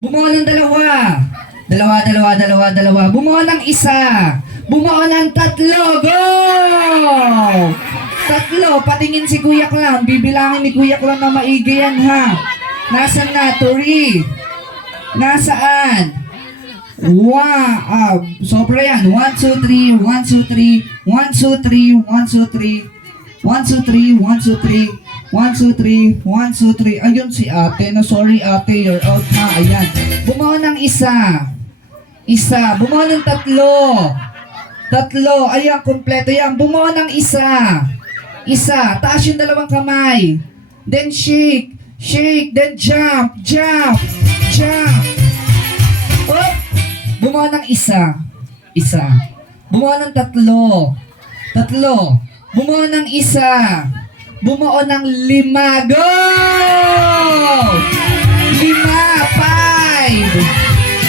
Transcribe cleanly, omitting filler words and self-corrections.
Bumuo ng dalawa. Dalawa. Bumuo ng isa. Bumuo ng tatlo. Go! Tatlo. Patingin si Kuya Clown. Bibilangin ni Kuya Clown na maigi yan, ha? Nasaan na? Three. Nasaan? Sobra yan. 1, 2, 3. 1, 2, 3. 1, 2, 3. 1, 2, 3. 1, 2, 3. 1, 2, 3. 1, 2, 3, 1, 2, 3. Ayun si ate. No, sorry ate, you're out na. Ayan. Bumuo ng isa. Isa. Bumuo ng tatlo. Tatlo. Ayan, kompleto yan. Bumuo ng isa. Isa. Taas yung dalawang kamay. Then shake. Shake. Then jump. Jump. Jump. Oh! Bumuo ng isa. Isa. Bumuo ng tatlo. Tatlo. Bumuo ng isa. Bumuo ng 5. Go! 5 pa.